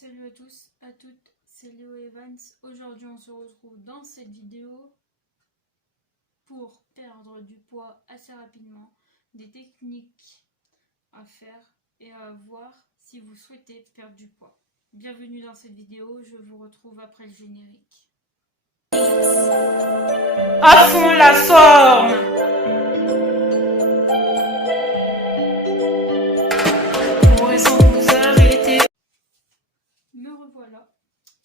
Salut à tous, à toutes, c'est Léo Evans. Aujourd'hui on se retrouve dans cette vidéo pour perdre du poids assez rapidement, des techniques à faire et à voir si vous souhaitez perdre du poids. Bienvenue dans cette vidéo, je vous retrouve après le générique. À fond la forme! Pour raison de vous arrêter. Me revoilà.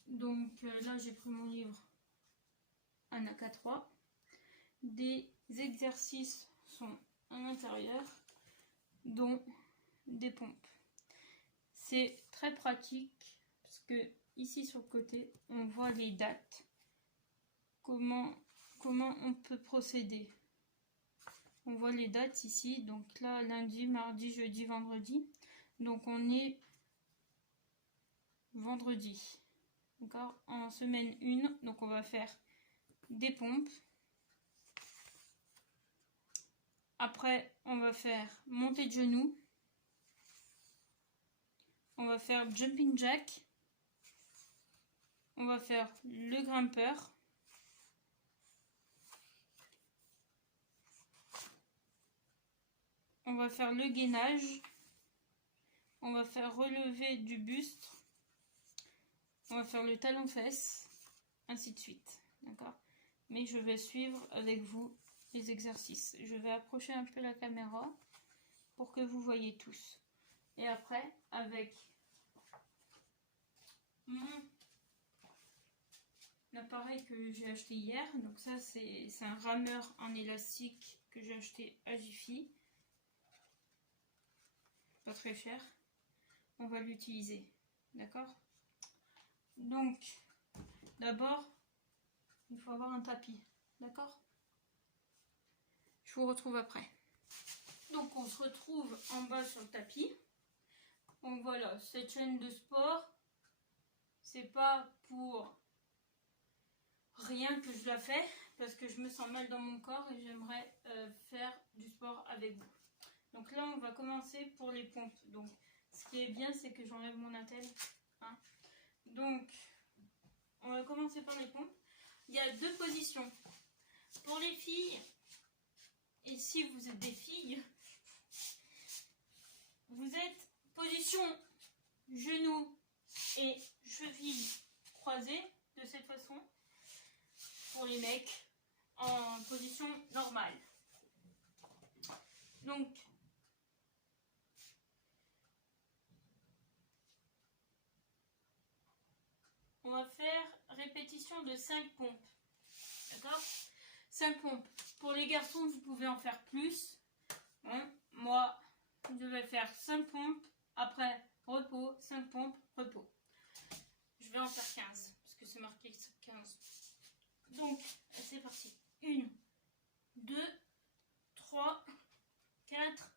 Donc là j'ai pris mon livre un AK3. Des exercices sont à l'intérieur, dont des pompes. C'est très pratique parce que ici sur le côté, on voit les dates. Comment on peut procéder. On voit les dates ici, donc là lundi, mardi, jeudi, vendredi. Donc on est vendredi. D'accord, en semaine 1, donc on va faire des pompes. Après, on va faire montée de genoux. On va faire jumping jack. On va faire le grimpeur. On va faire le gainage. On va faire relever du buste. On va faire le talon-fesse, ainsi de suite. D'accord? Mais je vais suivre avec vous les exercices. Je vais approcher un peu la caméra pour que vous voyez tous. Et après, avec mon appareil que j'ai acheté hier, donc ça c'est un rameur en élastique que j'ai acheté à Jiffy, pas très cher, on va l'utiliser, d'accord? Donc d'abord il faut avoir un tapis, d'accord? Je vous retrouve après. Donc on se retrouve en bas sur le tapis. Donc voilà, cette chaîne de sport, c'est pas pour rien que je la fais, parce que je me sens mal dans mon corps et j'aimerais faire du sport avec vous. Donc là, on va commencer pour les pompes. Donc, ce qui est bien, c'est que j'enlève mon attelle. Hein. Donc, on va commencer par les pompes. Il y a deux positions. Pour les filles, et si vous êtes des filles, vous êtes position genoux et chevilles croisées de cette façon. Pour les mecs, en position normale. Donc, on va faire répétition de 5 pompes. D'accord? 5 pompes. Pour les garçons, vous pouvez en faire plus. Hein? Moi, je vais faire 5 pompes. Après, repos. 5 pompes, repos. Je vais en faire 15. Parce que c'est marqué 15. Donc, c'est parti. 1, 2, 3, 4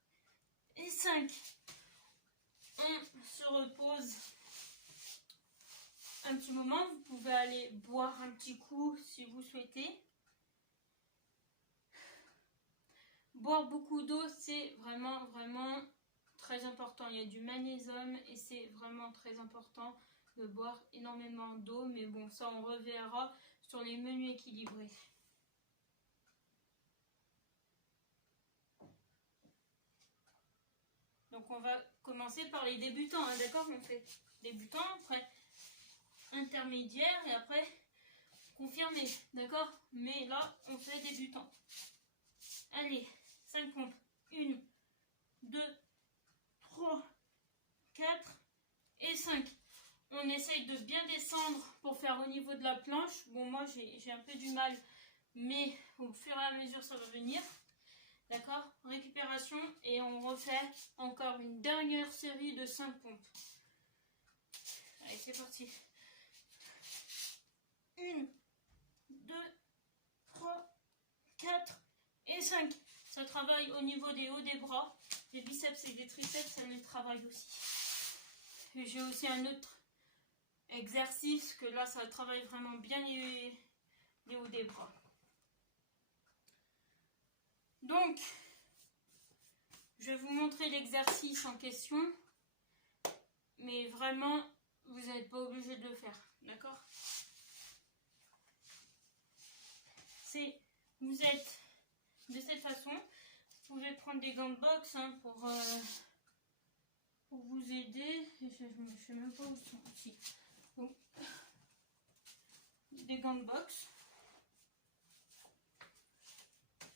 et 5. On se repose un petit moment. Vous pouvez aller boire un petit coup si vous souhaitez. Boire beaucoup d'eau, c'est vraiment très important. Il y a du magnésium et c'est vraiment très important de boire énormément d'eau. Mais bon, ça on reverra sur les menus équilibrés. Donc on va commencer par les débutants, hein, d'accord? On fait débutant, après intermédiaire et après confirmé, d'accord? Mais là, on fait débutant. Allez, 5 pompes. 1, 2, 3, 4 et 5. On essaye de bien descendre pour faire au niveau de la planche. Bon, moi, j'ai un peu du mal, mais au fur et à mesure, ça va venir. D'accord? Récupération et on refait encore une dernière série de 5 pompes. Allez, c'est parti. 1, 2, 3, 4 et 5. Ça travaille au niveau des hauts des bras. Les biceps et des triceps, ça les travaille aussi. Et j'ai aussi un autre exercice que là, ça travaille vraiment bien les hauts des bras. Donc, je vais vous montrer l'exercice en question. Mais vraiment, vous n'êtes pas obligé de le faire, d'accord? Vous êtes de cette façon. Vous pouvez prendre des gants de boxe hein, pour vous aider. Je ne sais même pas où ils sont ici. Donc, des gants de boxe.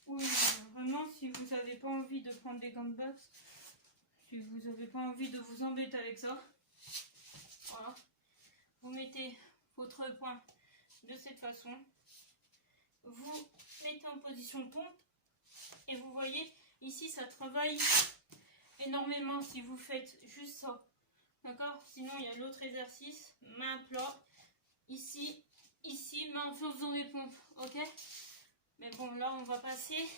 Oui, vraiment, si vous n'avez pas envie de prendre des gants de boxe, si vous n'avez pas envie de vous embêter avec ça, voilà. Vous mettez votre poing de cette façon. Vous mettez en position pompe. Et vous voyez, ici, ça travaille énormément si vous faites juste ça. D'accord? Sinon, il y a l'autre exercice, main plat. Ici, main en faisant des pompes. Ok? Mais bon, là, on va passer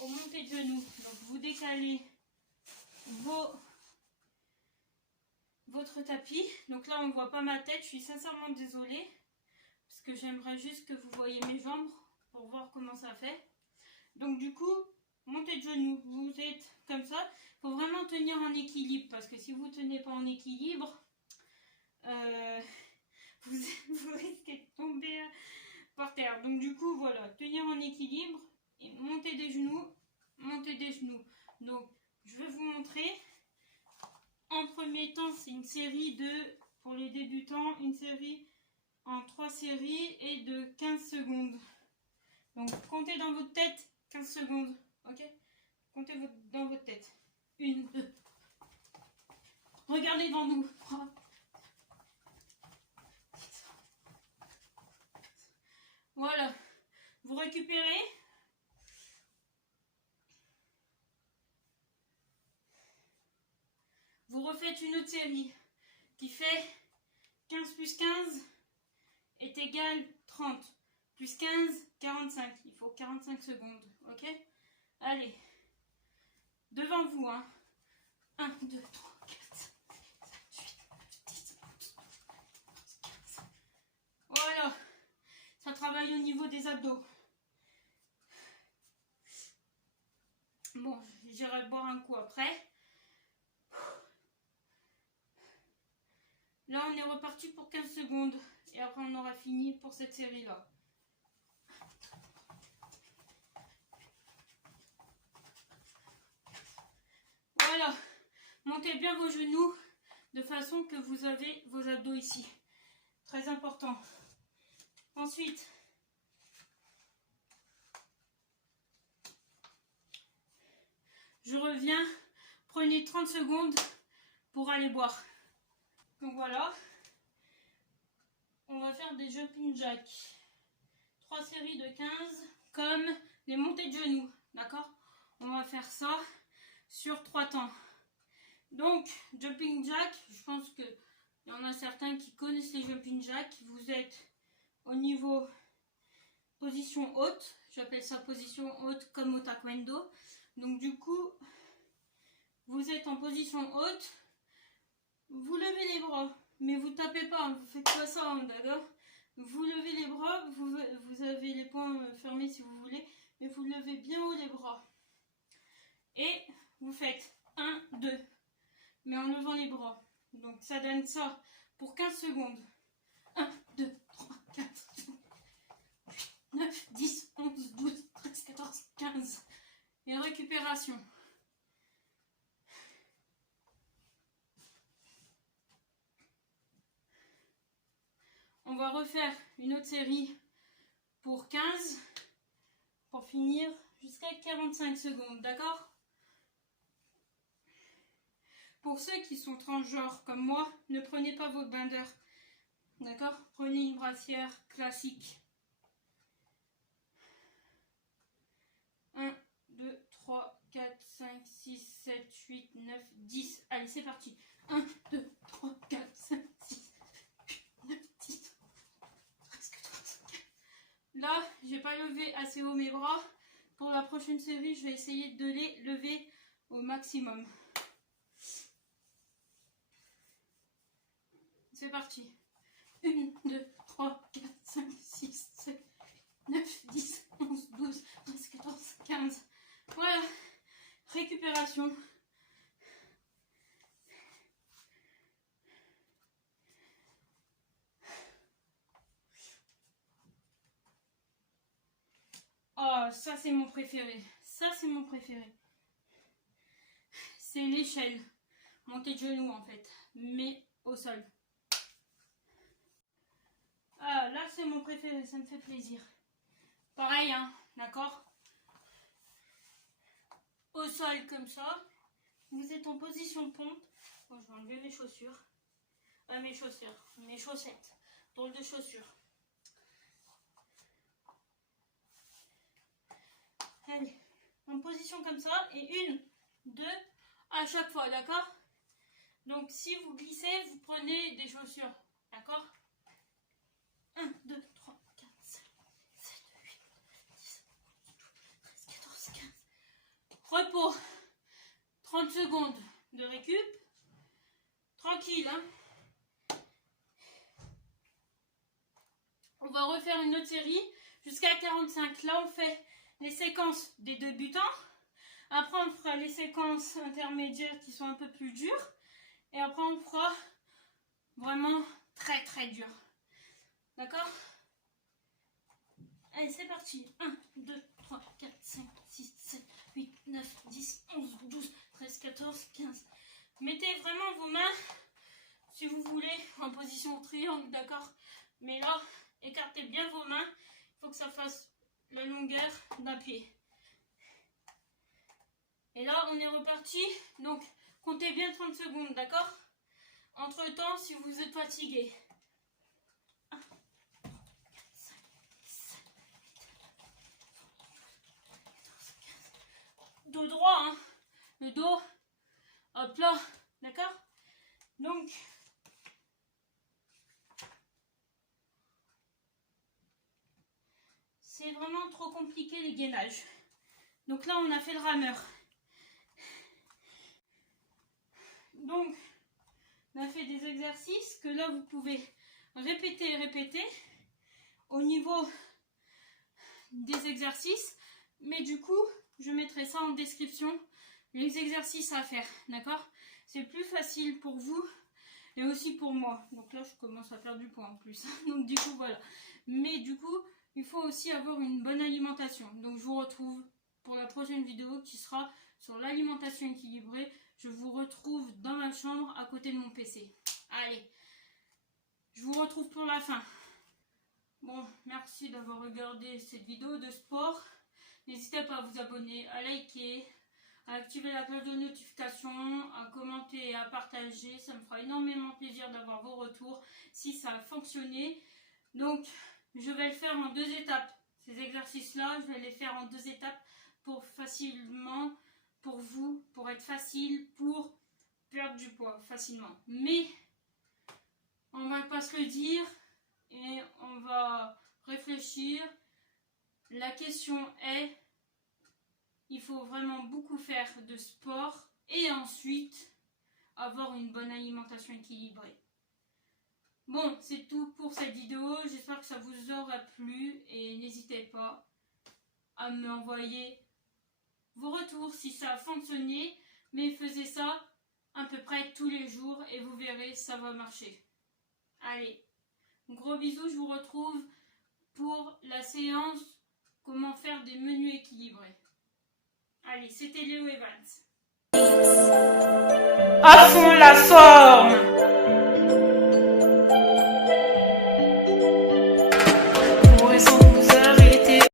au montées de genoux. Donc, vous décalez votre tapis. Donc là, on ne voit pas ma tête. Je suis sincèrement désolée. Parce que j'aimerais juste que vous voyez mes jambes pour voir comment ça fait. Donc du coup, montez de genoux, vous êtes comme ça. Il faut vraiment tenir en équilibre parce que si vous ne tenez pas en équilibre, vous risquez de tomber par terre. Donc du coup, voilà, tenir en équilibre et monter des genoux, monter des genoux. Donc je vais vous montrer. En premier temps, c'est une série pour les débutants, une série en 3 séries et de 15 secondes. Donc comptez dans votre tête 15 secondes, ok? Comptez dans votre tête. 1, 2. Regardez devant nous. 3. Voilà. Vous récupérez. Vous refaites une autre série qui fait 15 plus 15 est égal 30. Plus 15, 45. Il faut 45 secondes. Ok? Allez. Devant vous. Hein. 1, 2, 3, 4, 5, 6, 7, 8, 9, 10, 11, 12, 15. Voilà. Ça travaille au niveau des abdos. Bon, j'irai boire un coup après. Là, on est reparti pour 15 secondes. Et après, on aura fini pour cette série-là. Voilà, montez bien vos genoux de façon que vous avez vos abdos ici. Très important. Ensuite, je reviens. Prenez 30 secondes pour aller boire. Donc voilà, on va faire des jumping jacks. 3 séries de 15 comme les montées de genoux. D'accord? On va faire ça sur 3 temps. Donc, jumping jack, je pense qu'il y en a certains qui connaissent les jumping jack. Vous êtes au niveau position haute. J'appelle ça position haute comme au taekwondo. Donc du coup, vous êtes en position haute. Vous levez les bras, mais vous tapez pas, vous faites pas ça, hein, d'accord? Vous levez les bras, vous avez les poings fermés si vous voulez, mais vous levez bien haut les bras. Et vous faites 1, 2, mais en levant les bras. Donc ça donne ça pour 15 secondes. 1, 2, 3, 4, 5, 8, 9, 10, 11, 12, 13, 14, 15. Et récupération. On va refaire une autre série pour 15, pour finir jusqu'à 45 secondes, d'accord? Pour ceux qui sont transgenres comme moi, ne prenez pas vos binders, d'accord? Prenez une brassière classique. 1, 2, 3, 4, 5, 6, 7, 8, 9, 10. Allez, c'est parti. 1, 2, 3, 4, 5, 6, 8, 9, 10. Là, j'ai pas levé assez haut mes bras. Pour la prochaine série, je vais essayer de les lever au maximum. C'est parti. 1, 2, 3, 4, 5, 6, 7, 9, 10, 11, 12, 13, 14, 15. Voilà. Récupération. Oh, ça c'est mon préféré. Ça c'est mon préféré. C'est l'échelle. Montée de genoux en fait. Mais au sol. Ah, là c'est mon préféré. Ça me fait plaisir. Pareil, hein. D'accord? Au sol comme ça. Vous êtes en position pompe. Bon, je vais enlever mes chaussures. Mes chaussettes. Drôle de chaussures. Allez, en position comme ça. Et 1, 2 à chaque fois, d'accord? Donc si vous glissez, vous prenez des chaussures. D'accord? 1, 2, 3, 4, 5, 7, 8, 10, 11, 12, 13, 14, 15. Repos. 30 secondes de récup. Tranquille, hein. On va refaire une autre série jusqu'à 45. Là, on fait les séquences des débutants. Après, on fera les séquences intermédiaires qui sont un peu plus dures. Et après, on fera vraiment très très dur. D'accord? Allez, c'est parti. 1, 2, 3, 4, 5, 6, 7, 8, 9, 10, 11, 12, 13, 14, 15. Mettez vraiment vos mains, si vous voulez, en position triangle, d'accord? Mais là, écartez bien vos mains. Il faut que ça fasse la longueur d'un pied. Et là, on est reparti. Donc, comptez bien 30 secondes, d'accord? Entre temps, si vous êtes fatigué. 1, 2, 3, 4, 5, 6, 7, 8, 9, 10, 11, 12, 13, 14, 15. Dos droit, hein? Le dos, hop là, d'accord? Donc, c'est vraiment trop compliqué les gainages. Donc là, on a fait le rameur. Donc, on a fait des exercices que là, vous pouvez répéter et répéter au niveau des exercices. Mais du coup, je mettrai ça en description, les exercices à faire, d'accord? C'est plus facile pour vous et aussi pour moi. Donc là, je commence à perdre du poids en plus. Donc du coup, voilà. Mais du coup, il faut aussi avoir une bonne alimentation. Donc je vous retrouve pour la prochaine vidéo qui sera sur l'alimentation équilibrée. Je vous retrouve dans ma chambre à côté de mon PC. Allez, je vous retrouve pour la fin. Bon, merci d'avoir regardé cette vidéo de sport. N'hésitez pas à vous abonner, à liker, à activer la cloche de notification, à commenter et à partager. Ça me fera énormément plaisir d'avoir vos retours si ça a fonctionné. Donc, je vais le faire en 2 étapes. Ces exercices-là, je vais les faire en 2 étapes pour facilement, pour vous, pour être facile, pour perdre du poids facilement. Mais, on va pas se le dire et on va réfléchir. La question est, il faut vraiment beaucoup faire de sport et ensuite avoir une bonne alimentation équilibrée. Bon, c'est tout pour cette vidéo. J'espère que ça vous aura plu et n'hésitez pas à m'envoyer vos retours si ça a fonctionné. Mais faisez ça à peu près tous les jours et vous verrez, ça va marcher. Allez, gros bisous, je vous retrouve pour la séance comment faire des menus équilibrés. Allez, c'était Léo Evans. À fond la forme.